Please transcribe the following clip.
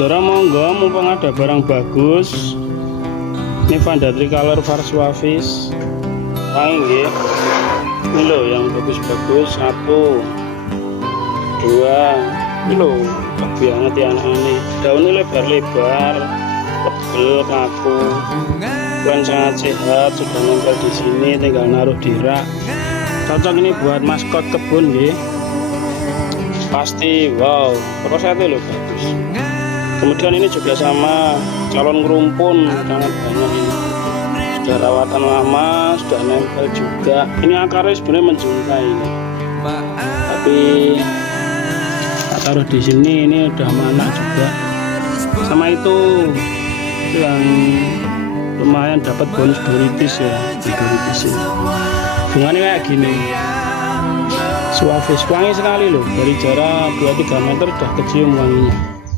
Saudara monggo mumpung ada barang bagus. Ini Vanda Tricolor var Suavis. Wangi nggih. Ini loh yang bagus-bagus. 1 2 ini loh, bagus banget ya anak ini. Daunnya lebar-lebar, tebel, kaku. Bukan sangat sehat, sudah nempel di sini, tinggal naruh di rak. Cocok ini buat maskot kebun nggih. Pasti wow, prosesnya loh bagus. Kemudian ini juga sama calon ngerumpun, sangat banyak ini. Sudah rawatan lama, sudah nempel juga. Ini akarnya sebenarnya menjuntai ini. Tapi taruh di sini, ini udah mana juga. Sama itu yang lumayan dapat bonus doritis ya, doritis ini. Bunganya kayak gini. Suavis wangi sekali loh, dari jarak 2-3 meter udah kecium wanginya.